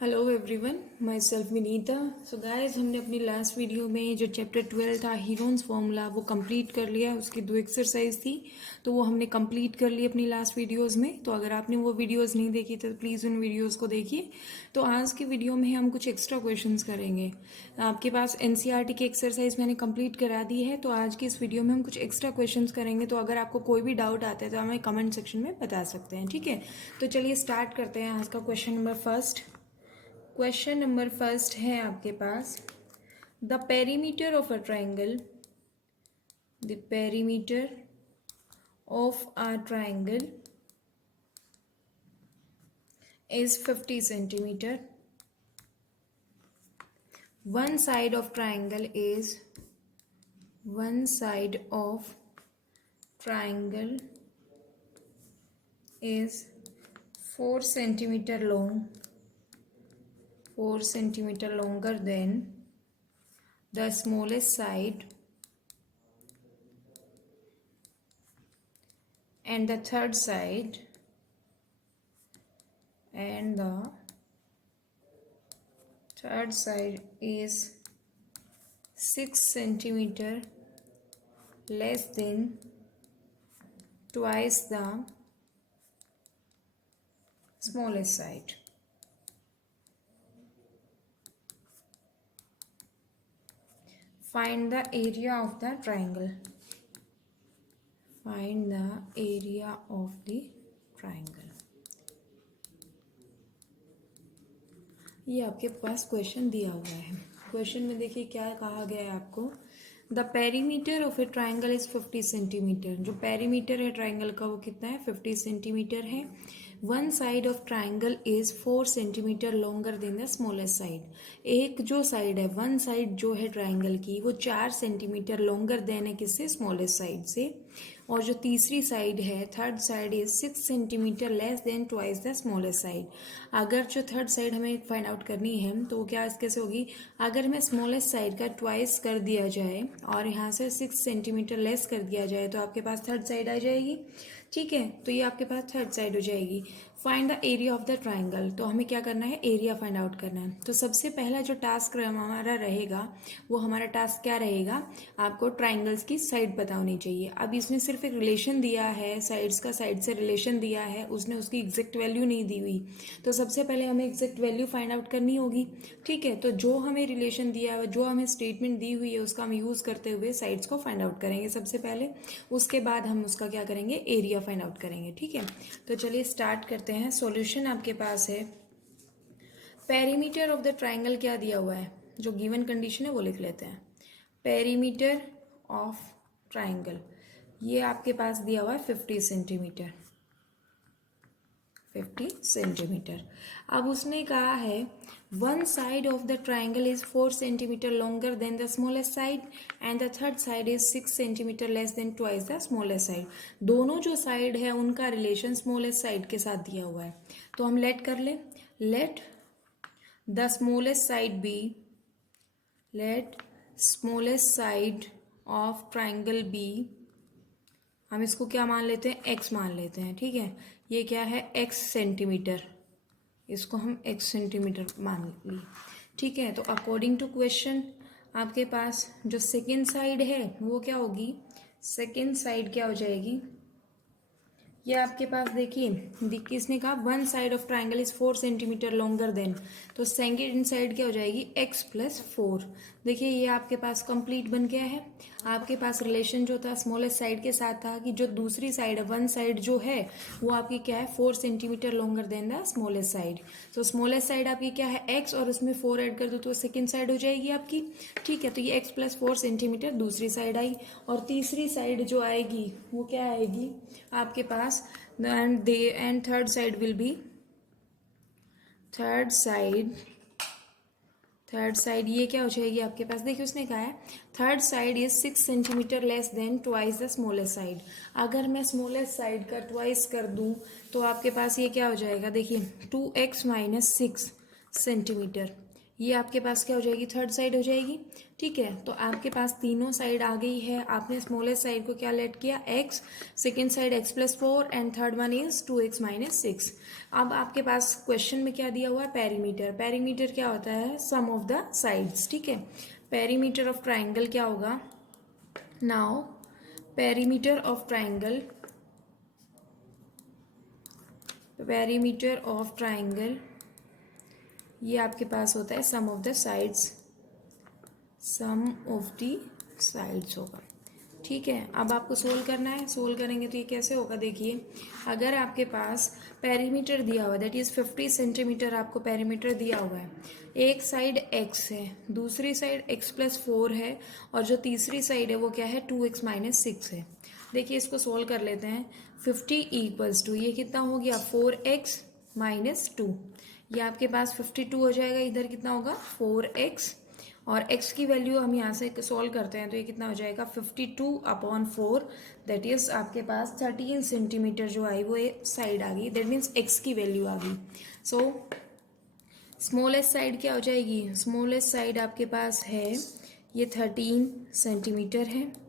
Hello everyone, my self Vinita. So guys, हमने अपनी last video में जो चैप्टर 12 था हीरोन्स फॉर्मूला वो कंप्लीट कर लिया। उसकी 2 एक्सरसाइज थी तो वो हमने कंप्लीट कर ली अपनी लास्ट वीडियोस में। तो अगर आपने वो वीडियोस नहीं देखी तो प्लीज़ उन वीडियोस को देखिए। तो आज की वीडियो में हम कुछ एक्स्ट्रा क्वेश्चंस करेंगे। आपके पास एनसीईआरटी की एक्सरसाइज मैंने कंप्लीट करा दी है, तो आज की इस वीडियो में हम कुछ एक्स्ट्रा क्वेश्चंस करेंगे। तो अगर आपको कोई भी डाउट आता है तो हमें कमेंट सेक्शन में बता सकते हैं, ठीक है। तो चलिए स्टार्ट करते हैं आज का question number first. Question number first है आपके पास, the perimeter of a triangle, the perimeter of a triangle is 50 centimetre. One side of triangle is 4 centimeter long, 4 centimeter longer than the smallest side, and the third side is 6 centimeter less than twice the smallest side. Find the area of the triangle. Find the area of the triangle. ये आपके पास question दिया हुआ है। Question में देखिए क्या कहा गया है आपको, the perimeter of a triangle is 50 centimetre. जो पेरीमीटर है ट्राइंगल का वो कितना है, 50 सेंटीमीटर है। One side of triangle is 4 centimetre longer than the smallest side. एक जो साइड है, वन साइड जो है ट्राइंगल की वो 4 सेंटीमीटर लॉन्गर देन है किससे, स्मॉलेस्ट साइड से। और जो तीसरी साइड है, third side is 6 centimetre less than twice the smallest side. अगर जो थर्ड साइड हमें फाइंड आउट करनी है तो क्या कैसे होगी, अगर हमें स्मॉलेस्ट साइड का ट्वाइस कर दिया जाए और यहाँ से 6 सेंटीमीटर लेस कर दिया जाए तो आपके पास थर्ड साइड आ जाएगी, ठीक है। तो ये आपके पास थर्ड साइड हो जाएगी। Find the area of the triangle, तो हमें क्या करना है, एरिया फाइंड आउट करना है। तो सबसे पहला जो टास्क हमारा रहेगा वो हमारा टास्क क्या रहेगा, आपको ट्राइंगल्स की साइड पता होनी चाहिए। अब इसने सिर्फ एक रिलेशन दिया है, साइड्स का साइड से रिलेशन दिया है, उसने उसकी एग्जैक्ट वैल्यू नहीं दी हुई। तो सबसे पहले हमें एग्जैक्ट वैल्यू फाइंड आउट करनी होगी, ठीक है। तो जो हमें रिलेशन दिया है, जो हमें स्टेटमेंट दी हुई है, उसका हम यूज़ करते हुए साइड्स को फाइंड आउट करेंगे सबसे पहले। उसके बाद हम उसका क्या करेंगे, एरिया फाइंड आउट करेंगे, ठीक है। तो चलिए स्टार्ट करते हैं। सॉल्यूशन आपके पास है, पेरीमीटर ऑफ द ट्राइंगल क्या दिया हुआ है, जो गिवन कंडीशन है वो लिख लेते हैं। पेरीमीटर ऑफ ट्राइंगल ये आपके पास दिया हुआ है 50 सेंटीमीटर, 50 सेंटीमीटर। अब उसने कहा है one side of the triangle is 4 centimetre longer than the smallest side and the third side is 6 centimetre less than twice the smallest side. दोनों जो साइड है उनका रिलेशन स्मॉलेस्ट साइड के साथ दिया हुआ है। तो हम लेट कर ले, let the smallest side be, let smallest side of triangle be, हम इसको क्या मान लेते हैं, x मान लेते हैं, ठीक है। ये क्या है, x सेंटीमीटर, इसको हम x सेंटीमीटर मान ली, ठीक है। तो अकॉर्डिंग टू क्वेश्चन आपके पास जो सेकेंड साइड है वो क्या होगी, सेकेंड साइड क्या हो जाएगी, ये आपके पास देखिए किसने कहा one side of triangle is 4 centimetre longer than, तो सेकेंड साइड क्या हो जाएगी, x प्लस 4। देखिए ये आपके पास कंप्लीट बन गया है। आपके पास रिलेशन जो था स्मॉलेस्ट साइड के साथ था कि जो दूसरी साइड है, वन साइड जो है वो आपकी क्या है, 4 centimetre longer than the smallest side. तो स्मॉलेस्ट साइड आपकी क्या है, x, और उसमें 4 ऐड कर दो तो सेकेंड साइड हो जाएगी आपकी, ठीक है। तो ये x प्लस 4 सेंटीमीटर दूसरी साइड आई, और तीसरी साइड जो आएगी वो क्या आएगी आपके पास, and third side will be, third side ये क्या हो जाएगी आपके पास, देखिए उसने कहा है third side is 6 centimetre less than twice the smallest side. अगर मैं स्मॉलेस्ट साइड का ट्वाइस कर दूं तो आपके पास ये क्या हो जाएगा, देखिए 2x माइनस 6 सेंटीमीटर, ये आपके पास क्या हो जाएगी, थर्ड साइड हो जाएगी। ठीक है, तो आपके पास तीनों साइड आ गई है। आपने स्मॉलेस्ट साइड को क्या लेट किया, x, second side x+4 and third one is 2x - 6। अब आपके पास क्वेश्चन में क्या दिया हुआ है, पेरीमीटर। पेरीमीटर क्या होता है, सम ऑफ द साइड्स। ठीक है, पेरीमीटर ऑफ ट्राइंगल क्या होगा, now perimeter of triangle, perimeter of triangle ये आपके पास होता है sum of the sides, sum of the sides होगा। ठीक है, अब आपको सोल्व करना है। सोल्व करेंगे तो ये कैसे होगा, देखिए अगर आपके पास पेरीमीटर दिया हुआ है, दैट इज 50 सेंटीमीटर आपको पेरीमीटर दिया हुआ है, एक साइड x है, दूसरी साइड x+4 है, और जो तीसरी साइड है वो क्या है, 2x - 6 है। देखिए इसको सोल्व कर लेते हैं। 50 इक्वल्स टू ये कितना हो गया, 4x - 2। ये आपके पास 52 हो जाएगा, इधर कितना होगा 4x, और x की वैल्यू हम यहाँ से सॉल्व करते हैं तो ये कितना हो जाएगा 52/4, दैट इज आपके पास 13 सेंटीमीटर जो आई वो एक साइड आ गई, दैट मीन्स x की वैल्यू आ गई। सो स्मॉलेस्ट साइड क्या हो जाएगी, स्मॉलेस्ट साइड आपके पास है ये 13 सेंटीमीटर है,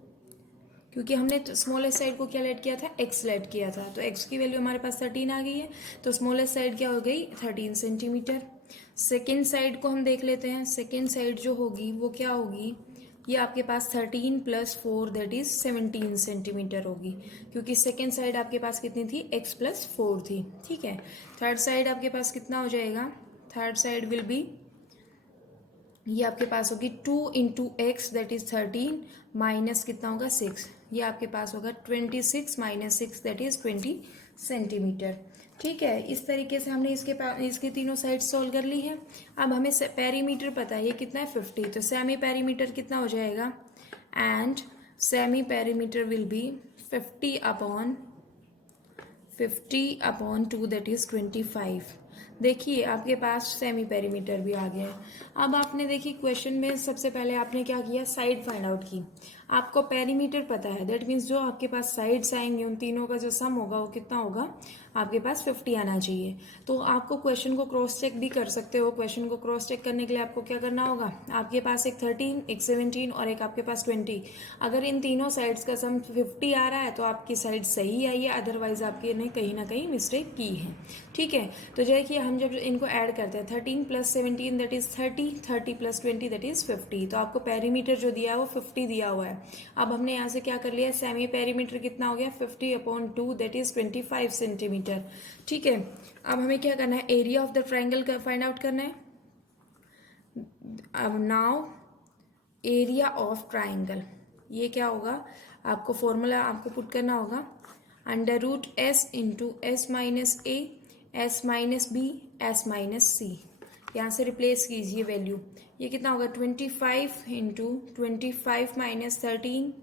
क्योंकि हमने स्मॉलेस्ट साइड को क्या लेट किया था, x लेट किया था, तो x की वैल्यू हमारे पास 13 आ गई है, तो स्मॉलेस्ट साइड क्या हो गई 13 सेंटीमीटर। सेकेंड साइड को हम देख लेते हैं। सेकेंड साइड जो होगी वो क्या होगी, ये आपके पास 13 + 4 दैट इज 17 सेंटीमीटर होगी, क्योंकि सेकेंड साइड आपके पास कितनी थी, x+4 थी। ठीक है, थर्ड साइड आपके पास कितना हो जाएगा, थर्ड साइड विल बी, ये आपके पास होगी 2 × x दैट इज 13 माइनस कितना होगा 6, ये आपके पास होगा 26 - 6 दैट इज 20 सेंटीमीटर। ठीक है, इस तरीके से हमने इसके तीनों साइड सोल्व कर ली है। अब हमें पेरीमीटर पता है, ये कितना है 50, तो सेमी पेरीमीटर कितना हो जाएगा, and semi perimeter will be 50/2 that is 25। देखिए आपके पास सेमी पेरीमीटर भी आ गया है। अब आपने देखिए क्वेश्चन में सबसे पहले आपने क्या किया, साइड फाइंड आउट की। आपको पेरीमीटर पता है, दैट मीन्स जो आपके पास साइड्स आएंगे उन तीनों का जो सम होगा वो कितना होगा, आपके पास 50 आना चाहिए। तो आपको क्वेश्चन को क्रॉस चेक भी कर सकते हो। क्वेश्चन को क्रॉस चेक करने के लिए आपको क्या करना होगा, आपके पास एक 13, एक 17 और एक आपके पास 20, अगर इन तीनों साइड्स का सम 50 आ रहा है तो आपकी साइड सही आई है, अदरवाइज आपकी ने कहीं ना कहीं मिस्टेक की है। ठीक है, तो देखिए हम जब इनको ऐड करते हैं 13 + 17 दैट इज 30, 30 + 20 दैट इज 50, तो आपको पेरीमीटर जो दिया है वो 50 दिया हुआ है। अब हमने यहाँ से क्या कर लिया, सेमी पेरीमीटर कितना हो गया 50/2 दैट इज 25 सेंटीमीटर। ठीक है, अब हमें क्या करना है, एरिया ऑफ द ट्राइंगल का फाइंड आउट करना है। अब नाउ एरिया ऑफ ट्राइंगल, ये क्या होगा, आपको फॉर्मूला आपको पुट करना होगा, √s × s - a, s - b, s - c। यहाँ से रिप्लेस कीजिए वैल्यू, ये कितना होगा 25 × 25 - 13,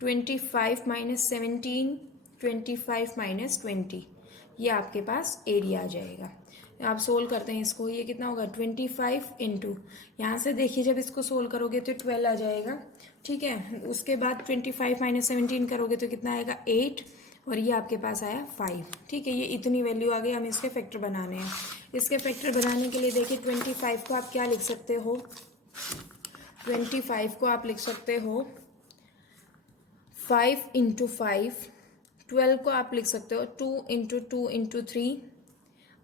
25 - 17, 25 - 20, ये आपके पास एरिया आ जाएगा। आप सोल्व करते हैं इसको, ये कितना होगा 25 × यहाँ से देखिए जब इसको सोल्व करोगे तो 12 आ जाएगा। ठीक है, उसके बाद 25 - 17 करोगे तो कितना आएगा 8, और ये आपके पास आया 5। ठीक है, ये इतनी वैल्यू आ गई, हमें इसके फैक्टर बनाने हैं। इसके फैक्टर बनाने के लिए देखिए 25 को आप क्या लिख सकते हो, 25 को आप लिख सकते हो 5 × 5, 12 को आप लिख सकते हो 2 × 2 × 3,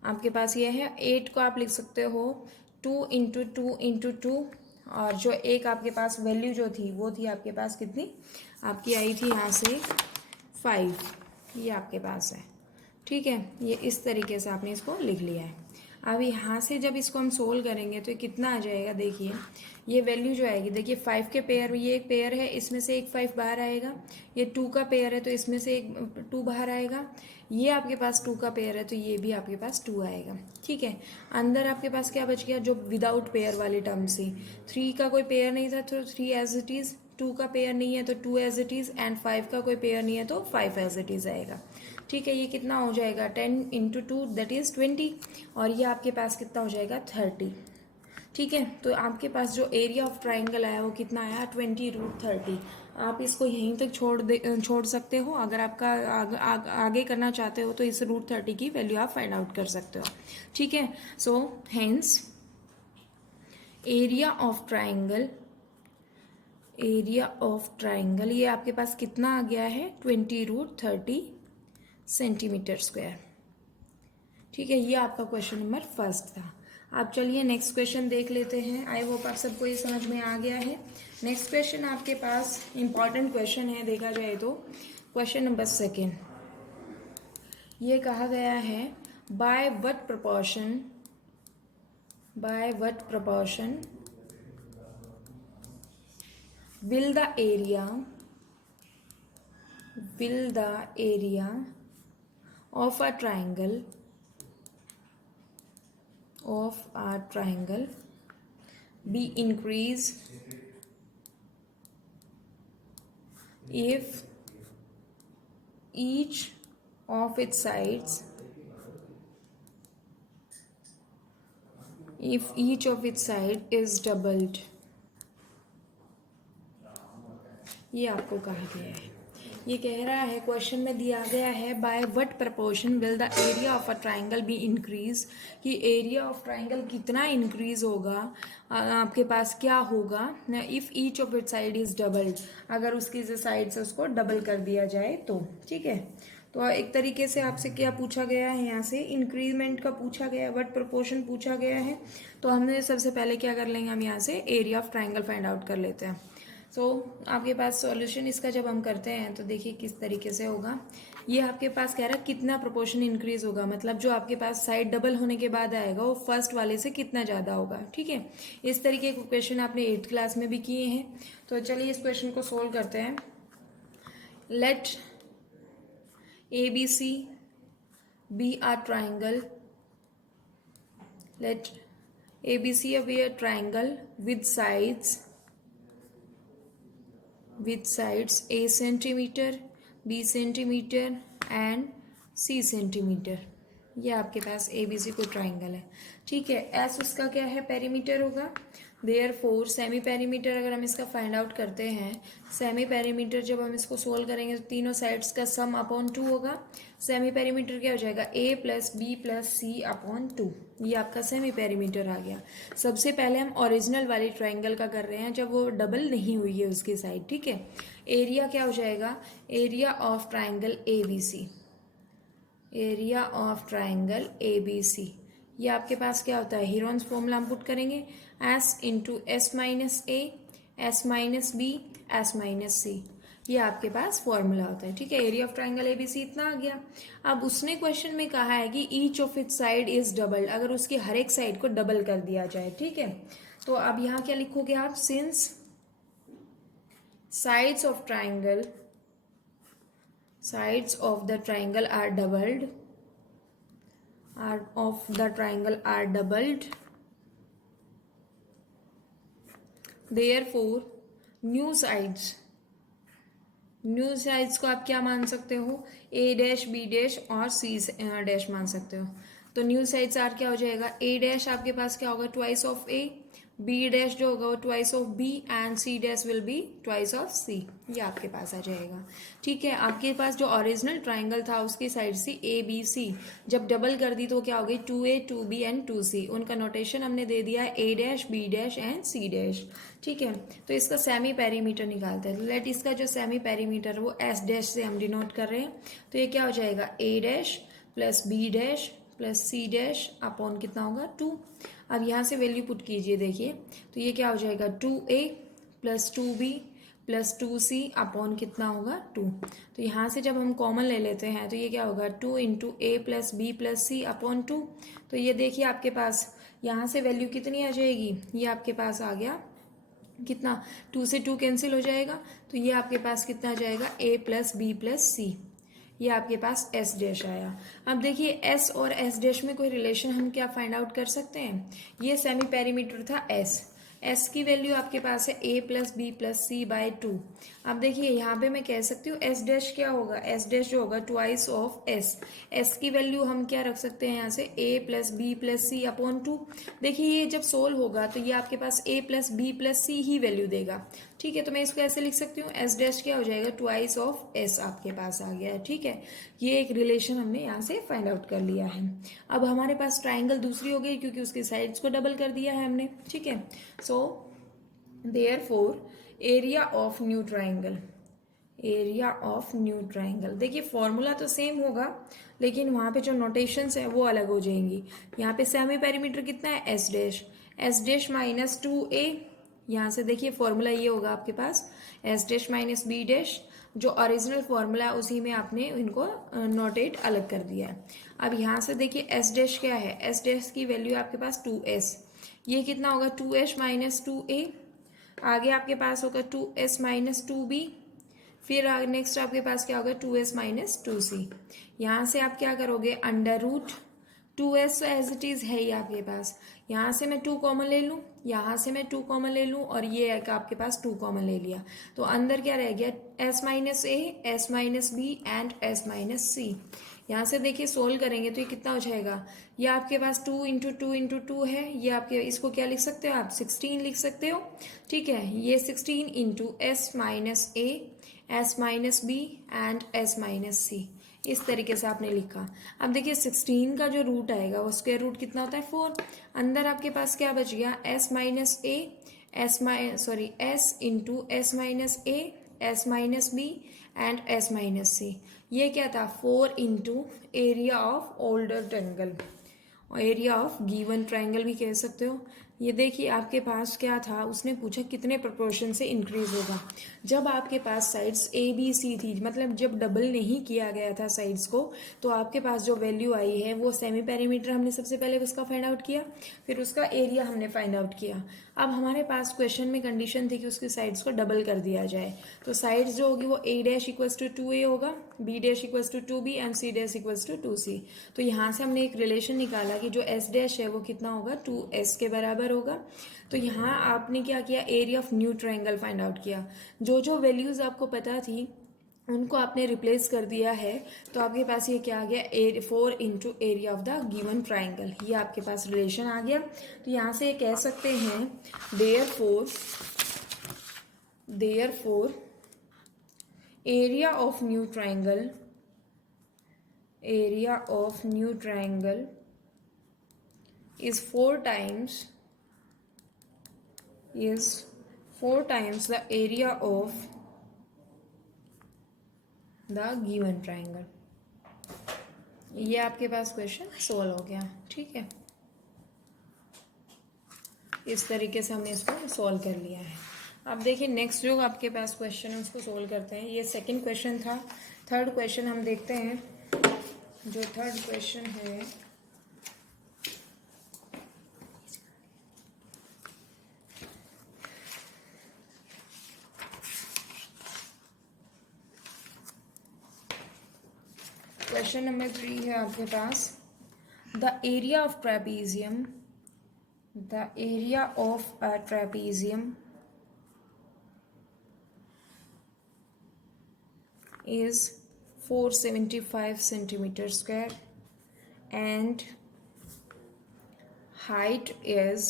आपके पास ये है 8 को आप लिख सकते हो 2 × 2 × 2, और जो एक आपके पास वैल्यू जो थी वो थी आपके पास कितनी, आपकी आई थी यहाँ से 5, ये आपके पास है। ठीक है, ये इस तरीके से आपने इसको लिख लिया है। अब यहाँ से जब इसको हम सोल्व करेंगे तो कितना आ जाएगा, देखिए ये वैल्यू जो आएगी, देखिए 5 के पेयर, ये एक पेयर है, इसमें से एक 5 बाहर आएगा, ये 2 का पेयर है तो इसमें से एक 2 बाहर आएगा, ये आपके पास 2 का पेयर है तो ये भी आपके पास 2 आएगा। ठीक है, अंदर आपके पास क्या बच गया, जो विदाउट पेयर वाली टर्म थी, 3 का कोई पेयर नहीं था तो 3 एज इट इज़, 2 का पेयर नहीं है तो 2 एज इट इज़, एंड 5 का कोई पेयर नहीं है तो 5 एज इट इज़ आएगा। ठीक है, ये कितना हो जाएगा 10 × 2 दैट इज़ 20, और ये आपके पास कितना हो जाएगा 30। ठीक है, तो आपके पास जो एरिया ऑफ ट्राइंगल आया वो कितना आया 20√30। आप इसको यहीं तक छोड़ सकते हो, अगर आपका आगे करना चाहते हो तो इस √30 की वैल्यू आप फाइंड आउट कर सकते हो। ठीक है, so hence area of triangle, area of triangle ये आपके पास कितना आ गया है 20√30 सेंटीमीटर स्क्वायर। ठीक है, ये आपका क्वेश्चन नंबर फर्स्ट था। आप चलिए नेक्स्ट क्वेश्चन देख लेते हैं। आई होप आप सबको ये समझ में आ गया है। नेक्स्ट क्वेश्चन आपके पास इंपॉर्टेंट क्वेश्चन है देखा जाए तो, क्वेश्चन नंबर सेकेंड। ये कहा गया है by what proportion will the area of a triangle be increased if each of its sides is doubled। ये आपको कहा गया है। ये कह रहा है क्वेश्चन में दिया गया है by what proportion will the area of a triangle be increase, कि एरिया ऑफ ट्राइंगल कितना इंक्रीज होगा, आपके पास क्या होगा if each of it side is doubled, अगर उसकी जो साइड्स है उसको डबल कर दिया जाए तो। ठीक है, तो एक तरीके से आपसे क्या पूछा गया है, यहाँ से इंक्रीजमेंट का पूछा गया है, व्हाट प्रपोर्शन पूछा गया है। तो हमने सबसे पहले क्या कर लेंगे, हम यहाँ से area of triangle find out कर लेते हैं। तो आपके पास सॉल्यूशन इसका जब हम करते हैं तो देखिए किस तरीके से होगा। ये आपके पास कह रहा है कितना प्रोपोर्शन इंक्रीज होगा, मतलब जो आपके पास साइड डबल होने के बाद आएगा वो फर्स्ट वाले से कितना ज़्यादा होगा। ठीक है, इस तरीके के क्वेश्चन आपने 8th क्लास में भी किए हैं। तो चलिए इस क्वेश्चन को सोल्व करते हैं। Let ABC be a triangle, let ABC be a triangle with sides A centimeter, B centimeter and C centimeter। ये आपके पास ABC को ट्राइंगल है। ठीक है, एस उसका क्या है, पेरीमीटर होगा। देयरफॉर सेमी पेरीमीटर अगर हम इसका फाइंड आउट करते हैं, सेमी पेरीमीटर जब हम इसको सोल्व करेंगे तो तीनों साइड्स का सम अपॉन 2 होगा। सेमी पेरीमीटर क्या हो जाएगा, A plus B plus C upon 2। ये आपका सेमी पेरीमीटर आ गया। सबसे पहले हम ओरिजिनल वाली ट्राइंगल का कर रहे हैं जब वो डबल नहीं हुई है उसकी साइड। ठीक है, एरिया क्या हो जाएगा, area of triangle ABC, area of triangle ABC। ये आपके पास क्या होता है, हीरोन्स फॉर्मूला हम पुट करेंगे, S into S minus A, S minus B, S minus C। ये आपके पास फॉर्मूला होता है। ठीक है, एरिया ऑफ ट्राइंगल ABC इतना आ गया। अब उसने क्वेश्चन में कहा है कि each of its side is double, अगर उसकी हर एक साइड को डबल कर दिया जाए। ठीक है, तो अब यहाँ क्या लिखोगे आप, since sides of the triangle are doubled, therefore new sides को आप क्या मान सकते हो, A डैश B डैश और C डैश मान सकते हो। तो न्यू साइड्स आर क्या हो जाएगा, A डैश आपके पास क्या होगा, twice of A, B dash जो होगा वो twice of B and C dash will be twice of C। ये आपके पास आ जाएगा। ठीक है, आपके पास जो ओरिजिनल ट्राइंगल था उसकी साइड सी ABC, जब डबल कर दी तो क्या हो गई, 2A 2B एंड 2C। उनका नोटेशन हमने दे दिया है A dash B dash and C dash. ठीक है, तो इसका सेमी पेरीमीटर निकालते हैं। लेट इसका जो सेमी पेरीमीटर वो S डैश से हम डिनोट कर रहे हैं। तो ये क्या हो जाएगा, A dash plus B dash plus C dash upon कितना होगा 2। अब यहाँ से वैल्यू पुट कीजिए, देखिए तो ये क्या हो जाएगा, 2A plus 2B plus 2C upon कितना होगा 2। तो यहाँ से जब हम कॉमन ले लेते हैं तो ये क्या होगा, 2 into A plus B plus C upon 2। तो ये देखिए आपके पास यहाँ से वैल्यू कितनी आ जाएगी, ये आपके पास आ गया कितना, 2 से 2 कैंसिल हो जाएगा। तो ये आपके पास कितना आ जाएगा, A plus B plus C। ये आपके पास S डैश आया। अब देखिए S और S डैश में कोई रिलेशन हम क्या फाइंड आउट कर सकते हैं। ये सेमी पेरीमीटर था S एस की वैल्यू आपके पास है ए प्लस बी प्लस सी बाय 2। अब देखिए यहाँ पे मैं कह सकती हूँ एस डैश क्या होगा, एस डैश जो होगा ट्वाइस ऑफ एस। एस की वैल्यू हम क्या रख सकते हैं यहाँ से, ए प्लस बी प्लस सी अपॉन 2। देखिए ये जब सोल्व होगा तो ये आपके पास ए प्लस बी प्लस सी ही वैल्यू देगा। ठीक है, तो मैं इसको ऐसे लिख सकती हूँ, एस डैश क्या हो जाएगा, ट्वाइस ऑफ एस आपके पास आ गया है। ठीक है, ये एक रिलेशन हमने यहाँ से फाइंड आउट कर लिया है। अब हमारे पास ट्राइंगल दूसरी हो गई क्योंकि उसके साइड्स को डबल कर दिया है हमने। ठीक है, so therefore area of new triangle, area of new triangle, देखिए फॉर्मूला तो सेम होगा लेकिन वहाँ पे जो नोटेशंस है वो अलग हो जाएंगी। यहाँ पे सेमी पेरीमीटर कितना है, S dash, S dash minus 2a। यहाँ से देखिए फॉर्मूला ये होगा आपके पास S dash minus B dash, जो ओरिजिनल फॉर्मूला है उसी में आपने इनको नोटेट अलग कर दिया है। अब यहाँ से देखिए एस डैश क्या है, एस डैश की वैल्यू आपके पास 2s, ये कितना होगा 2s माइनस 2a। आगे आपके पास होगा 2s माइनस 2b, फिर नेक्स्ट आपके पास क्या होगा 2s माइनस 2c। यहाँ से आप क्या करोगे, under root 2s as it is है ही आपके पास, यहाँ से मैं 2 कॉमन ले लूँ, यहाँ से मैं 2 कॉमन ले लूँ और ये है कि आपके पास 2 कॉमन ले लिया तो अंदर क्या रह गया, s minus A, S minus B and s minus C. यहाँ से देखिए सोल्व करेंगे तो ये कितना हो जाएगा, ये आपके पास 2 इंटू 2 इंटू 2 है, ये आपके इसको क्या लिख सकते हो आप, 16 लिख सकते हो। ठीक है, ये 16 into S minus A, S minus B and S minus C, इस तरीके से आपने लिखा। अब देखिए 16 का जो रूट आएगा वो स्क्वायर रूट कितना होता है 4। अंदर आपके पास क्या बच गया, S minus A, S into S minus A, S minus B and S minus C. ये क्या था, 4 into area of older triangle, area of given triangle भी कह सकते हो। ये देखिए आपके पास क्या था, उसने पूछा कितने प्रोपोर्शन से इंक्रीज होगा। जब आपके पास साइड्स ए बी सी थी, मतलब जब डबल नहीं किया गया था साइड्स को, तो आपके पास जो वैल्यू आई है वो सेमी पेरीमीटर हमने सबसे पहले उसका फाइंड आउट किया, फिर उसका एरिया हमने फाइंड आउट किया। अब हमारे पास क्वेश्चन में कंडीशन थी कि उसकी साइड्स को डबल कर दिया जाए, तो साइड्स जो होगी वो ए डैश इक्वल्स टू 2a होगा, b dash equals to 2b and c dash equals to 2c। तो यहाँ से हमने एक रिलेशन निकाला कि जो एस डैश है वो कितना होगा, 2s के बराबर होगा। तो यहाँ आपने क्या किया, area of new triangle find out किया। जो जो वैल्यूज आपको पता थी उनको आपने रिप्लेस कर दिया है, तो आपके पास ये क्या आ गया, 4 into area of the given triangle, ये आपके पास रिलेशन आ गया। तो यहाँ से ये कह सकते हैं therefore area of new triangle, area of new triangle is 4 times the area of the given triangle। ये आपके पास क्वेश्चन सोल्व हो गया। ठीक है, इस तरीके से हमने इसको सोल्व कर लिया है। अब देखिए नेक्स्ट जो आपके पास क्वेश्चन है उसको सोल्व करते हैं। ये सेकंड क्वेश्चन था। थर्ड क्वेश्चन हम देखते हैं। जो थर्ड क्वेश्चन है क्वेश्चन नंबर 3 है आपके पास, the area of trapezium, the area of a trapezium is 475 centimeter square and height is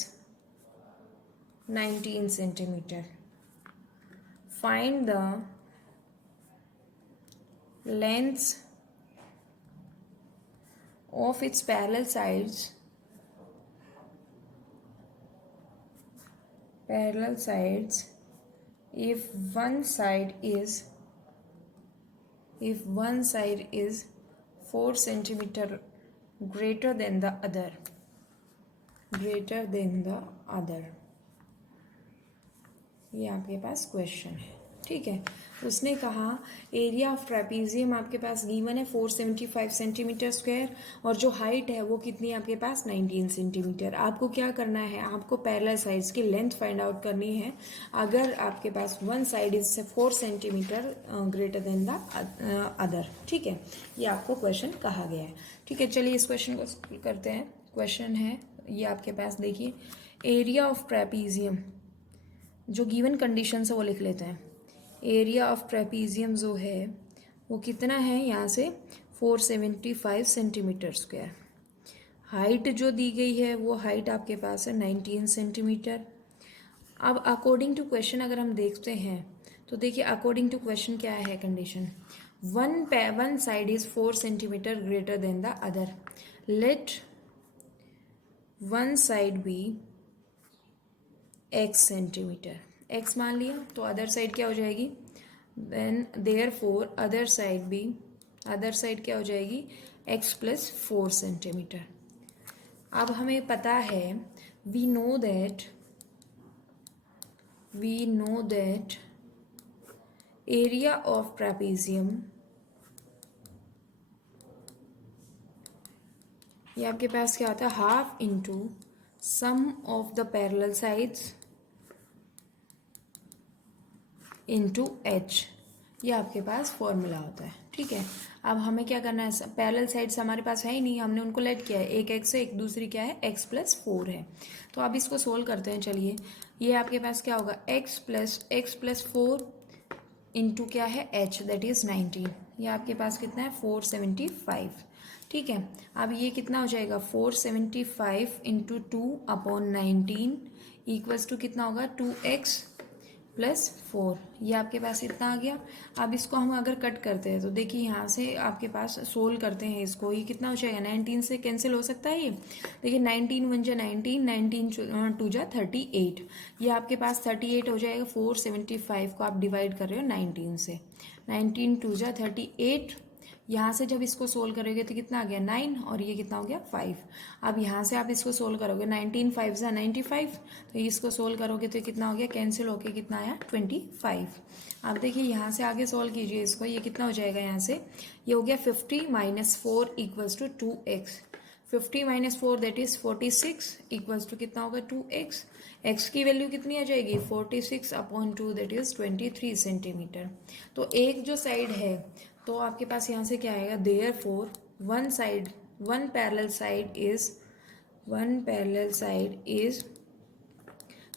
19 centimeter. Find the lengths of its parallel sides if one side is 4 centimeter greater than the other, ये आपके पास question है। ठीक है, उसने कहा area of trapezium आपके पास given है 475 centimetre square और जो हाइट है वो कितनी है आपके पास 19 सेंटीमीटर। आपको क्या करना है, आपको पैरेलल साइड्स की लेंथ फाइंड आउट करनी है। अगर आपके पास one side is 4 centimetre greater than the other. ठीक है, ये आपको क्वेश्चन कहा गया है। ठीक है, चलिए इस क्वेश्चन को करते हैं। क्वेश्चन है ये आपके पास, देखिए एरिया ऑफ ट्रेपीजियम, जो गिवन कंडीशन है वो लिख लेते हैं। एरिया ऑफ ट्रेपीजियम जो है वो कितना है यहाँ से 475 सेंटीमीटर स्क्वायर। हाइट जो दी गई है वो हाइट आपके पास है 19 सेंटीमीटर। अब अकॉर्डिंग टू क्वेश्चन अगर हम देखते हैं तो देखिए अकॉर्डिंग टू क्वेश्चन क्या है condition, one side is 4 centimetre greater than the other, let one side be x centimetre, x मान लिया तो अदर साइड क्या हो जाएगी, देन देयरफॉर अदर साइड क्या हो जाएगी x प्लस 4 सेंटीमीटर। अब हमें पता है we know that area of trapezium, ये आपके पास क्या आता है half into sum of the parallel sides into h, ये आपके पास फॉर्मूला होता है। ठीक है, अब हमें क्या करना है, पैरेलल साइड्स हमारे पास है ही नहीं, हमने उनको लेट किया है, एक x है एक दूसरी क्या है x प्लस 4 है। तो अब इसको सोल्व करते हैं। चलिए ये आपके पास क्या होगा x प्लस 4 इंटू क्या है h दैट इज 19, ये आपके पास कितना है 475। ठीक है, अब ये कितना हो जाएगा 475 इंटू 2/19 इक्वल्स टू कितना होगा 2x प्लस 4, ये आपके पास इतना आ गया। अब इसको हम अगर कट करते हैं तो देखिए यहाँ से आपके पास सोल्व करते हैं इसको, ये कितना हो जाएगा 19 से कैंसिल हो सकता है ये, देखिए 19 1 जा 19, 19 2 जा 38, ये आपके पास 38 हो जाएगा। 475 को आप डिवाइड कर रहे हो 19 से, 19 2 जा 38, यहाँ से जब इसको सोल्व करोगे तो कितना आ गया 9 और ये कितना हो गया 5। अब यहाँ से आप इसको सोल्व करोगे 19 5 जा 95, तो इसको सोल्व करोगे तो कितना हो गया कैंसिल होके कितना आया 25। अब देखिए यहाँ से आगे सोल्व कीजिए इसको, ये कितना हो जाएगा यहाँ से, ये हो गया 50 minus 4 equals to 2x, 50 minus 4 that is 46 equals to कितना होगा 2x, x की वैल्यू कितनी आ जाएगी 46/2 दैट इज 23 सेंटीमीटर। तो एक जो साइड है तो आपके पास यहाँ से क्या आएगा, therefore one parallel side is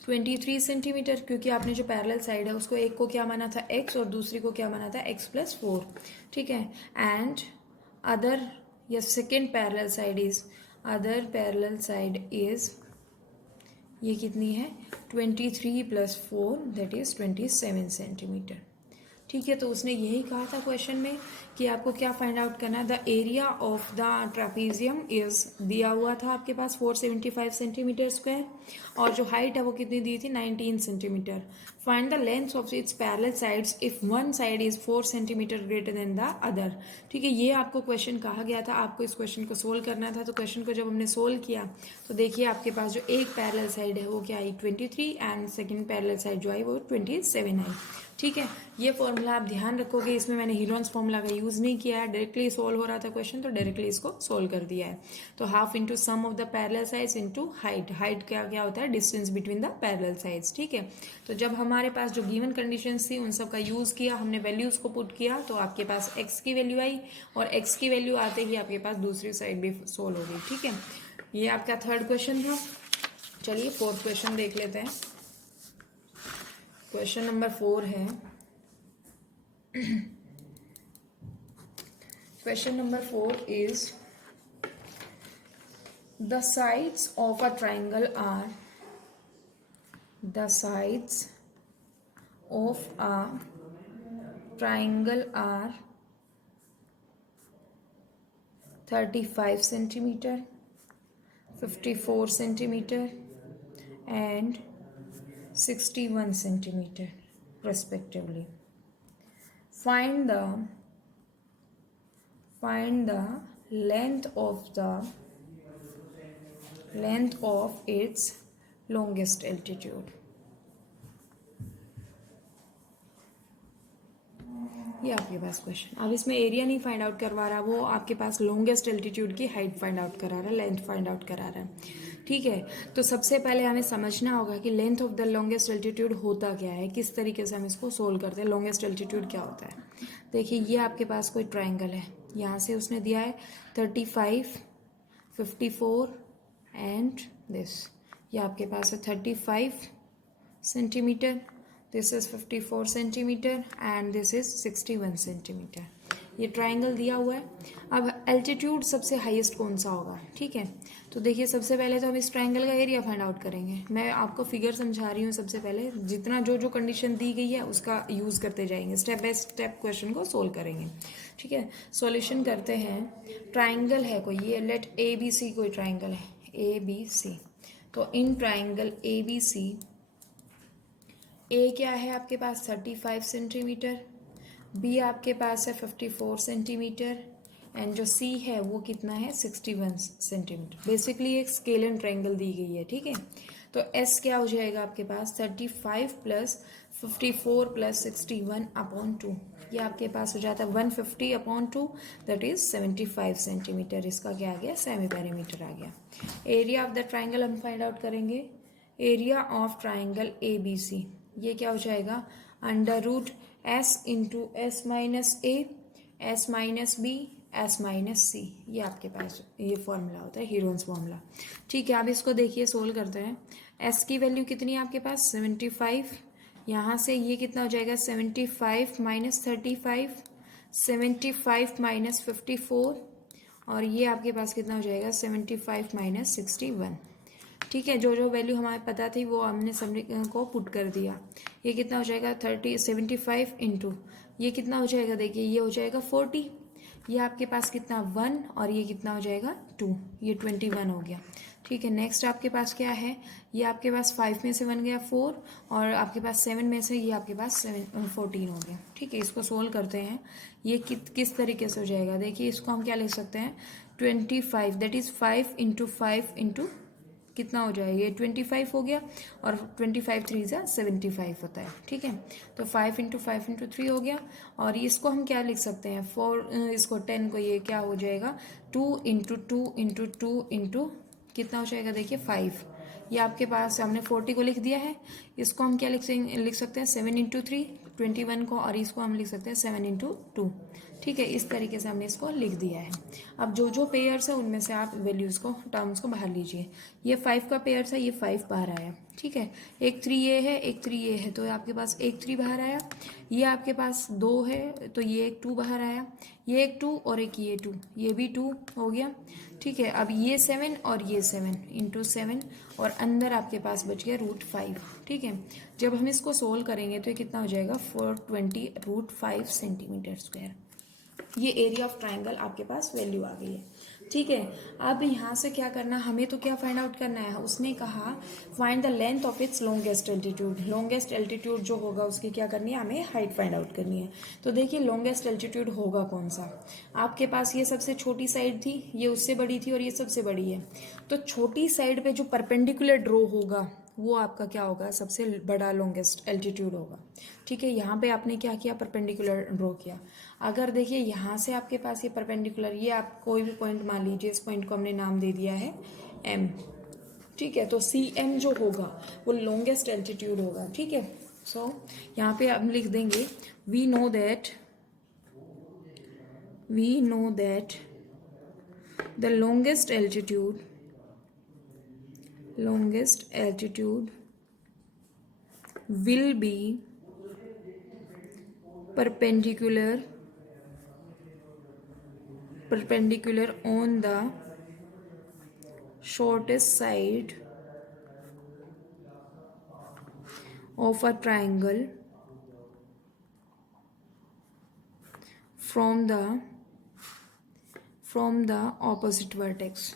23 centimetre, क्योंकि आपने जो पैरेलल साइड है उसको एक को क्या माना था x और दूसरी को क्या माना था x प्लस 4। ठीक है, एंड अदर या सेकेंड पैरेलल साइड इज ये कितनी है 23 प्लस 4 दैट इज 27 सेंटीमीटर। ठीक है, तो उसने यही कहा था क्वेश्चन में कि आपको क्या फाइंड आउट करना है, the area of the trapezium is दिया हुआ था आपके पास 475 सेंटीमीटर स्क्वायर, और जो हाइट है वो कितनी दी थी 19 centimetre. Find the length of it's parallel sides if one side is 4 centimetre greater than the other. ठीक है, ये आपको क्वेश्चन कहा गया था, आपको इस क्वेश्चन को सोल्व करना था। तो क्वेश्चन को जब हमने सोल्व किया तो देखिए आपके पास जो एक पैरेलल साइड है वो क्या आई 23 एंड सेकेंड पैरेलल साइड जो आई वो 27 आई। ठीक है, ये फॉर्मूला आप ध्यान रखोगे, इसमें मैंने हीरोन्स फॉर्मूला का यूज नहीं किया है, डायरेक्टली सोल्व हो रहा था क्वेश्चन तो डायरेक्टली इसको सोल्व कर दिया है। तो half into sum of the parallel sides into height क्या क्या होता है distance between the parallel sides. ठीक है, तो जब हमारे पास जो गिवन कंडीशंस थी उन सब का यूज किया, हमने वैल्यूज को पुट किया तो आपके पास x की वैल्यू आई, और x की वैल्यू आते ही आपके पास दूसरी साइड भी सोल्व हो गई। ठीक है, ये आपका थर्ड क्वेश्चन था। चलिए फोर्थ क्वेश्चन देख लेते हैं। क्वेश्चन नंबर 4 है, question number 4 is the sides of a triangle are 35 centimeter, 54 centimeter and 61 centimeter respectively. Find the length of its longest altitude. ये आपके पास क्वेश्चन, अब इसमें एरिया नहीं फाइंड आउट करवा रहा, वो आपके पास लॉन्गेस्ट एल्टीट्यूड की हाइट फाइंड आउट करा रहा है, लेंथ फाइंड आउट करा रहा है। ठीक है, तो सबसे पहले हमें समझना होगा कि length of the longest altitude होता क्या है, किस तरीके से हम इसको सोल्व करते हैं, लॉन्गेस्ट एल्टीट्यूड क्या होता है। देखिए ये आपके पास कोई ट्राइंगल है, यहाँ से उसने दिया है 35, 54 एंड दिस, ये आपके पास है 35, centimetre, this is 54 centimetre and this is 61 centimetre. ये ट्राइंगल दिया हुआ है। अब एल्टीट्यूड सबसे हाईएस्ट कौन सा होगा, ठीक है। तो देखिए सबसे पहले तो हम इस ट्राइंगल का एरिया फाइंड आउट करेंगे। मैं आपको फिगर समझा रही हूँ, सबसे पहले जितना जो जो कंडीशन दी गई है उसका यूज़ करते जाएंगे, स्टेप बाय स्टेप क्वेश्चन को सोल्व करेंगे, ठीक है। सॉल्यूशन करते हैं। ट्राइंगल है कोई, ये लेट ए बी सी कोई ट्राइंगल है, ए बी सी। तो इन ट्राइंगल ए बी सी, ए क्या है आपके पास 35 सेंटीमीटर, बी आपके पास है 54 सेंटीमीटर एंड जो सी है वो कितना है 61 सेंटीमीटर। बेसिकली एक स्केल एंड ट्रायंगल दी गई है, ठीक है। तो एस क्या हो जाएगा आपके पास 35 प्लस 54 प्लस 61 अपॉन 2, ये आपके पास हो जाता है 150 अपॉन 2, दैट इज 75 सेंटीमीटर। इसका क्या आ गया, सेमी पेरीमीटर आ गया। एरिया ऑफ द ट्राइंगल हम फाइंड आउट करेंगे। Area of triangle A B C, ये क्या हो जाएगा under root S into S minus A, S minus B, S minus C. ये आपके पास ये फॉर्मूला होता है, हीरोन्स फॉर्मूला, ठीक है। अब इसको देखिए सोल्व करते हैं। एस की वैल्यू कितनी है आपके पास 75, यहाँ से ये कितना हो जाएगा 75 माइनस 35, 75 माइनस 54 और ये आपके पास कितना हो जाएगा 75 माइनस 61, ठीक है। जो जो वैल्यू हमें पता थी वो हमने सभी को पुट कर दिया। ये कितना हो जाएगा 75 इंटू ये कितना हो जाएगा, देखिए ये हो जाएगा 40, ये आपके पास कितना 1 और ये कितना हो जाएगा 2, ये 21 हो गया, ठीक है। नेक्स्ट आपके पास क्या है, ये आपके पास 5 में से 1 गया 4 और आपके पास 7 में से ये आपके पास 14 हो गया, ठीक है। इसको सोल्व करते हैं। ये किस तरीके से हो जाएगा, देखिए इसको हम क्या लिख सकते हैं 25, दैट इज 5 इंटू 5 इंटू कितना हो जाएगा, ये 25 हो गया और 25 3 जा 75 होता है, ठीक है। तो 5 इंटू 5 इंटू 3 हो गया और इसको हम क्या लिख सकते हैं 4, इसको 10 को ये क्या हो जाएगा 2 इंटू 2 इंटू 2 इंटू कितना हो जाएगा, देखिए 5। ये आपके पास हमने 40 को लिख दिया है, इसको हम क्या लिख सकते हैं 7 इंटू 3 21 को, और इसको हम लिख सकते हैं 7 इंटू 2, ठीक है। इस तरीके से हमने इसको लिख दिया है। अब जो जो पेयर्स है उनमें से आप वैल्यूज़ को टर्म्स को बाहर लीजिए। ये 5 का पेयर्स है, ये 5 बाहर आया, ठीक है। एक 3 ये है, एक 3 ये है, तो आपके पास एक 3 बाहर आया। ये आपके पास 2 है तो ये एक 2 बाहर आया, ये एक 2 और एक ये 2, ये भी 2 हो गया, ठीक है। अब ये 7 और ये 7 इंटू 7 और अंदर आपके पास बच गया √5, ठीक है। जब हम इसको सोल्व करेंगे तो ये कितना हो जाएगा 420 √5 सेंटीमीटर स्क्वायर। ये एरिया ऑफ ट्राइंगल आपके पास वैल्यू आ गई है, ठीक है। अब यहाँ से क्या करना, हमें तो क्या फाइंड आउट करना है, उसने कहा find the length of its longest altitude. Longest altitude जो होगा उसकी क्या करनी है, हमें हाइट फाइंड आउट करनी है। तो देखिए लॉन्गेस्ट एल्टीट्यूड होगा कौन सा, आपके पास ये सबसे छोटी साइड थी, ये उससे बड़ी थी और ये सबसे बड़ी है। तो छोटी साइड पे जो परपेंडिकुलर ड्रॉ होगा वो आपका क्या होगा, सबसे बड़ा लॉन्गेस्ट एल्टीट्यूड होगा, ठीक है। यहाँ पे आपने क्या किया, परपेंडिकुलर ड्रॉ किया। अगर देखिए यहाँ से आपके पास ये परपेंडिकुलर, ये आप कोई भी पॉइंट मान लीजिए, इस पॉइंट को हमने नाम दे दिया है एम, ठीक है। तो सी एम जो होगा वो लॉन्गेस्ट एल्टीट्यूड होगा, ठीक है। सो यहाँ पे हम लिख देंगे we know that the longest altitude will be perpendicular on the shortest side of a triangle from the opposite vertex.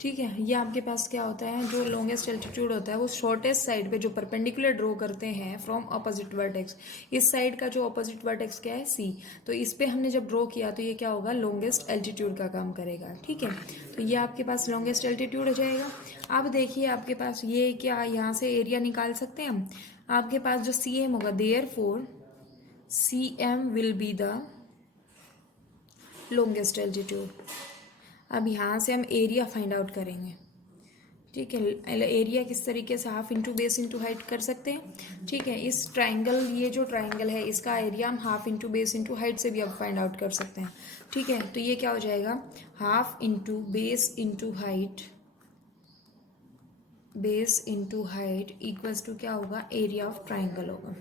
ठीक है। ये आपके पास क्या होता है, जो लॉन्गेस्ट एल्टीट्यूड होता है वो शॉर्टेस्ट साइड पे जो परपेंडिकुलर ड्रॉ करते हैं फ्रॉम ऑपोजिट वर्टेक्स। इस साइड का जो ऑपोजिट वर्टेक्स क्या है सी, तो इस पे हमने जब ड्रॉ किया तो ये क्या होगा, लॉन्गेस्ट एल्टीट्यूड का काम करेगा, ठीक है। तो ये आपके पास लॉन्गेस्ट एल्टीट्यूड हो जाएगा। अब देखिए आपके पास ये क्या, यहाँ से एरिया निकाल सकते हैं हम। आपके पास जो सी एम होगा, therefore c m will be the longest altitude. अब यहाँ से हम एरिया फाइंड आउट करेंगे, ठीक है। एरिया किस तरीके से half into base into height कर सकते हैं। ठीक है, इस ट्राइंगल, ये जो ट्राइंगल है इसका एरिया हम half into base into height से भी अब फाइंड आउट कर सकते हैं। ठीक है, तो ये क्या हो जाएगा, half into base into height, base into height equals to क्या होगा, एरिया ऑफ ट्राइंगल होगा,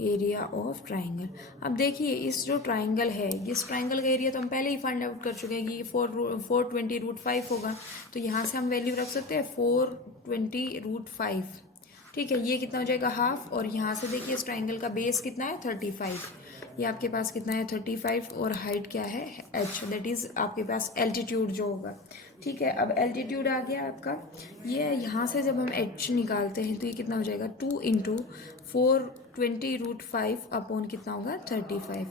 एरिया ऑफ ट्राइंगल। अब देखिए इस जो ट्राइंगल है, इस ट्राइंगल का एरिया तो हम पहले ही फाइंड आउट कर चुके हैं कि ये 420√5 होगा। तो यहाँ से हम वैल्यू रख सकते हैं 420√5। ठीक है, ये कितना हो जाएगा, हाफ। और यहाँ से देखिए इस ट्राइंगल का बेस कितना है, 35। ये आपके पास कितना है, 35। और हाइट क्या है, h, दैट इज आपके पास एल्टीट्यूड जो होगा। ठीक है, अब एल्टीट्यूड आ गया आपका। ये यहाँ से जब हम h निकालते हैं तो ये कितना हो जाएगा, 2 इंटू 420√5 अपॉन कितना होगा, 35।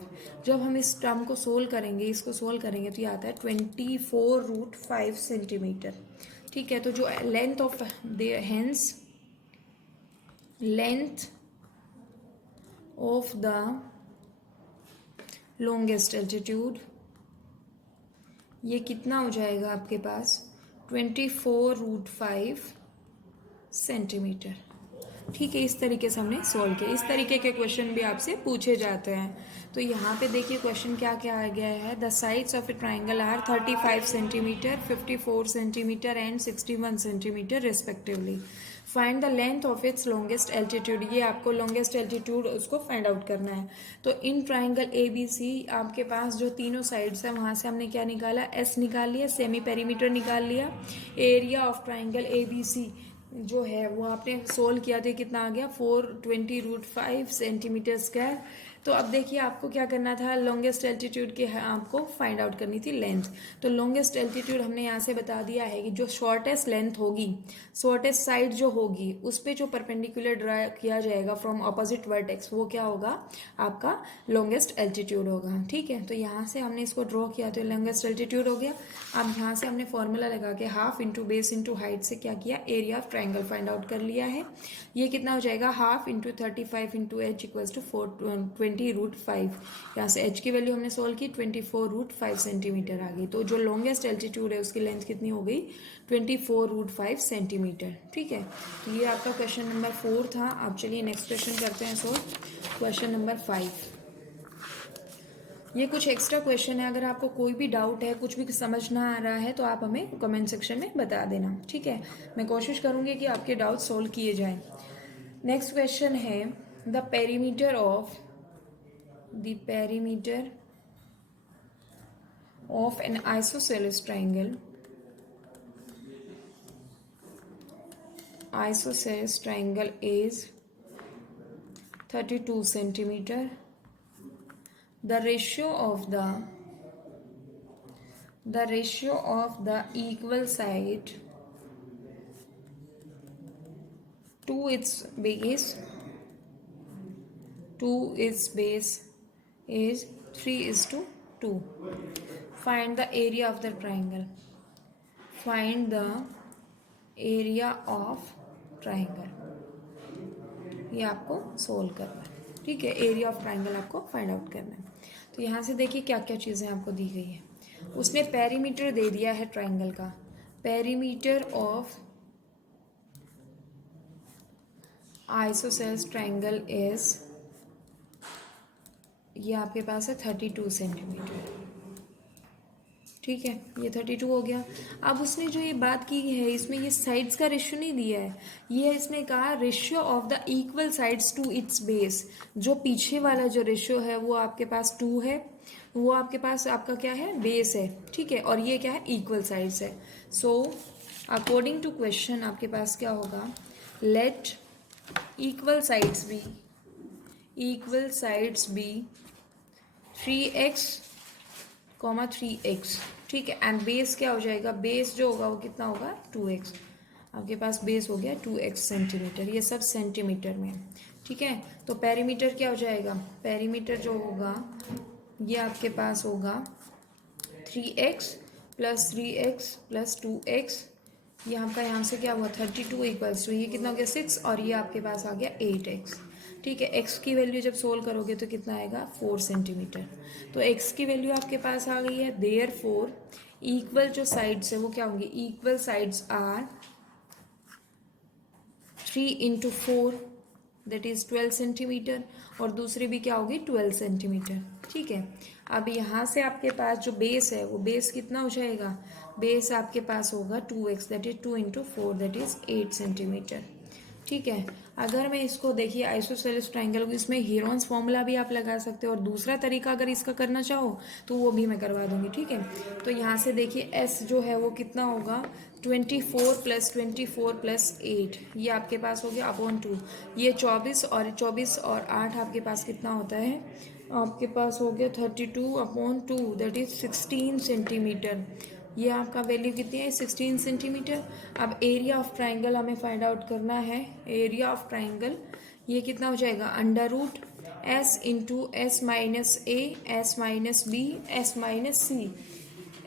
जब हम इस टर्म को सोल्व करेंगे, इसको सोल्व करेंगे तो ये आता है 24√5 सेंटीमीटर। ठीक है, तो जो length of hence length of the longest altitude, ये कितना हो जाएगा आपके पास, 24√5 सेंटीमीटर। ठीक है, इस तरीके से हमने सॉल्व किया। इस तरीके के क्वेश्चन भी आपसे पूछे जाते हैं। तो यहाँ पे देखिए क्वेश्चन क्या क्या आ गया है, the sides of a triangle are 35 centimetre, 54 centimetre and 61 centimetre respectively. Find the length of its longest altitude, ये आपको लॉन्गेस्ट एल्टीट्यूड उसको फाइंड आउट करना है। तो इन ट्राइंगल ABC आपके पास जो तीनों साइड्स है वहाँ से हमने क्या निकाला, S निकाल लिया, सेमी पेरीमीटर निकाल लिया। एरिया ऑफ ट्राइंगल ABC जो है वो आपने सोल्व किया तो कितना आ गया, 420√5 सेंटीमीटर स्क्वायर। तो अब देखिए आपको क्या करना था, लॉन्गेस्ट एल्टीट्यूड की आपको फाइंड आउट करनी थी लेंथ। तो लॉन्गेस्ट एल्टीट्यूड हमने यहाँ से बता दिया है कि जो शॉर्टेस्ट लेंथ होगी, शॉर्टेस्ट साइड जो होगी उस पर जो परपेंडिकुलर ड्रा किया जाएगा फ्रॉम अपोजिट वर्टेक्स, वो क्या होगा, आपका लॉन्गेस्ट एल्टीट्यूड होगा। ठीक है, तो यहाँ से हमने इसको ड्रॉ किया तो लॉन्गेस्ट एल्टीट्यूड हो गया। अब यहाँ से हमने फॉर्मूला लगा के half into base into height से क्या किया, area of triangle find out कर लिया है। ये कितना हो जाएगा, half into 35 into h equals to 420√5। यहाँ से एच की वैल्यू हमने सोल्व की, 24√5 सेंटीमीटर आ गई। तो जो लॉन्गेस्ट एल्टीट्यूड है उसकी लेंथ कितनी हो गई, 24√5 सेंटीमीटर। ठीक है, तो ये आपका क्वेश्चन नंबर 4 था। अब चलिए नेक्स्ट क्वेश्चन करते हैं। सो क्वेश्चन नंबर 5, ये कुछ एक्स्ट्रा क्वेश्चन है। अगर आपको कोई भी डाउट है, कुछ भी समझ ना आ रहा है तो आप हमें कमेंट सेक्शन में बता देना। ठीक है, मैं कोशिश करूंगी कि आपके डाउट सोल्व किए जाएं। नेक्स्ट क्वेश्चन है, the perimeter of N isosceles triangle, is 32 centimeter. The ratio of the equal side to its base is 3:2. Find the area of the triangle. Find the area of triangle. ये आपको solve करना है। ठीक है, area of triangle आपको find out करना है। तो यहाँ से देखिए क्या क्या चीज़ें आपको दी गई है। उसने पेरीमीटर दे दिया है ट्राइंगल का, perimeter of isosceles triangle is, ये आपके पास है 32 सेंटीमीटर। ठीक है, ये 32 हो गया। अब उसने जो ये बात की है इसमें ये साइड्स का रेशियो नहीं दिया है, ये इसने कहा ratio of the equal sides to its base. जो पीछे वाला जो रेशियो है वो आपके पास 2 है, वो आपके पास आपका क्या है, बेस है। ठीक है, और ये क्या है, इक्वल साइड्स है। सो अकॉर्डिंग टू क्वेश्चन आपके पास क्या होगा, late equal sides B 3x, 3x। ठीक है, एंड बेस क्या हो जाएगा, बेस जो होगा वो कितना होगा, 2x। आपके पास बेस हो गया 2x सेंटीमीटर, ये सब सेंटीमीटर में। ठीक है, तो पेरीमीटर क्या हो जाएगा, पेरीमीटर जो होगा ये आपके पास होगा 3x + 2x। ये आपका यहाँ से क्या हुआ, 32 इक्वल्स टू ये कितना हो गया, 6, और ये आपके पास आ गया 8x। ठीक है, x की वैल्यू जब सोल्व करोगे तो कितना आएगा, 4 सेंटीमीटर। तो x की वैल्यू आपके पास आ गई है। देयरफॉर इक्वल जो साइड्स है वो क्या होंगी, equal sides are 3 into 4 that is 12 centimetre, और दूसरी भी क्या होगी 12 सेंटीमीटर। ठीक है, अब यहाँ से आपके पास जो बेस है वो बेस कितना हो जाएगा, बेस आपके पास होगा 2x that is 2 into 4 that is 8 centimetre. ठीक है, अगर मैं इसको देखिए आइसोसेलेस ट्राइंगल को, इसमें हीरोन्स फॉर्मूला भी आप लगा सकते हो, और दूसरा तरीका अगर इसका करना चाहो तो वो भी मैं करवा दूंगी। ठीक है, तो यहाँ से देखिए s जो है वो कितना होगा 24 प्लस 24 प्लस 8, ये आपके पास हो गया अपॉन 2, ये 24 और 8 आपके पास कितना होता है, आपके पास हो गया 32 अपॉन 2 दैट इज 16 सेंटीमीटर। ये आपका वैल्यू कितनी है 16 सेंटीमीटर। अब एरिया ऑफ ट्राइंगल हमें फाइंड आउट करना है, एरिया ऑफ ट्राइंगल ये कितना हो जाएगा under root S into S minus A S minus B S minus C,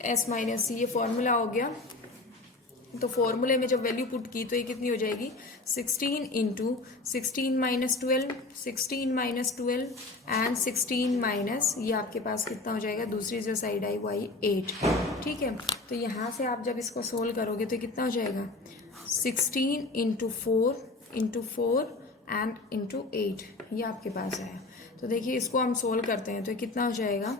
S minus C ये फॉर्मूला हो गया। तो फॉर्मूले में जब वैल्यू पुट की तो ये कितनी हो जाएगी 16 into 16 minus 12, 16 minus 12 and 16 minus ये आपके पास कितना हो जाएगा, दूसरी जो साइड आई वो आई 8। ठीक है, तो यहाँ से आप जब इसको सोल्व करोगे तो कितना हो जाएगा 16 इंटू फोर एंड इंटू 8, ये आपके पास आया। तो देखिए इसको हम सोल्व करते हैं तो ये कितना हो जाएगा,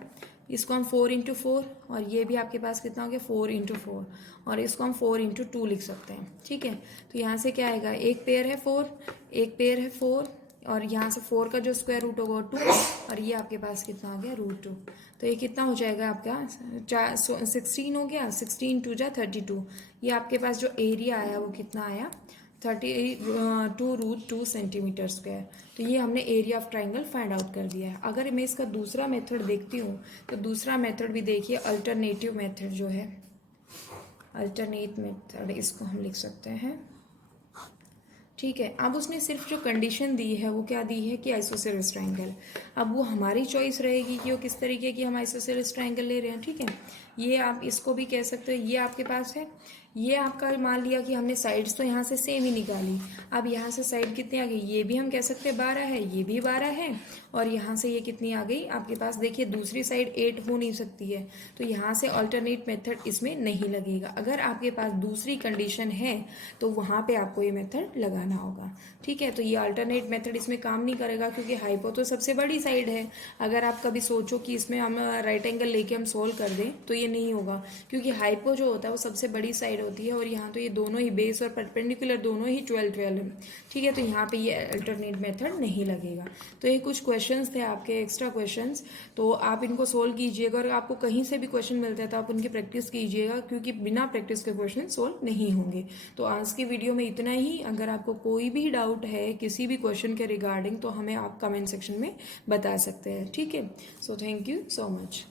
इसको हम 4 इंटू 4, और ये भी आपके पास कितना हो गया 4 इंटू 4, और इसको हम 4 इंटू 2 लिख सकते हैं। ठीक है, तो यहाँ से क्या आएगा, एक पेयर है 4, एक पेयर है 4, और यहाँ से 4 का जो स्क्वायर रूट होगा 2, और ये आपके पास कितना आ गया √2। तो ये कितना हो जाएगा आपका 16 हो गया, 16 2 जा 32, ये आपके पास जो एरिया आया वो कितना आया 32 सेंटीमीटर स्क्वायर। तो ये हमने area of triangle find out कर दिया है। अगर मैं इसका दूसरा मेथड देखती हूँ तो दूसरा मेथड भी देखिए, अल्टरनेटिव मेथड जो है, अल्टरनेट मेथड इसको हम लिख सकते हैं। ठीक है, अब उसने सिर्फ जो कंडीशन दी है वो क्या दी है कि आइसोसेलेस ट्राइंगल। अब वो हमारी चॉइस रहेगी कि वो किस तरीके की हम आइसोसेलेस ट्राइंगल ले रहे हैं। ठीक है, ये आप इसको भी कह सकते हो, ये आपके पास है, ये आपका मान लिया कि हमने साइड्स तो यहाँ से सेम ही निकाली, अब यहाँ से साइड कितनी आ गई, ये भी हम कह सकते हैं 12 है, ये भी 12 है, और यहाँ से ये कितनी आ गई आपके पास, देखिए दूसरी साइड 8 हो नहीं सकती है, तो यहाँ से अल्टरनेट मेथड इसमें नहीं लगेगा। अगर आपके पास दूसरी कंडीशन है तो वहाँ पे आपको ये मेथड लगाना होगा। ठीक है, तो ये अल्टरनेट मेथड इसमें काम नहीं करेगा क्योंकि हाइपो तो सबसे बड़ी साइड है। अगर आप कभी सोचो कि इसमें हम राइट एंगल लेके हम सोल्व कर दें तो ये नहीं होगा, क्योंकि हाइपो जो होता है वो सबसे बड़ी साइड होती है, और यहाँ तो ये दोनों ही बेस और परपेंडिकुलर दोनों ही 12 है। ठीक है, तो यहाँ पे ये अल्टरनेट मेथड नहीं लगेगा। तो ये कुछ क्वेश्चंस थे आपके एक्स्ट्रा क्वेश्चंस, तो आप इनको सोल्व कीजिएगा, और आपको कहीं से भी क्वेश्चन मिलता है तो आप उनकी प्रैक्टिस कीजिएगा, क्योंकि बिना प्रैक्टिस के क्वेश्चन सोल्व नहीं होंगे। तो आज की वीडियो में इतना ही। अगर आपको कोई भी डाउट है किसी भी क्वेश्चन के रिगार्डिंग तो हमें आप कमेंट सेक्शन में बता सकते हैं। ठीक है, so thank you so much.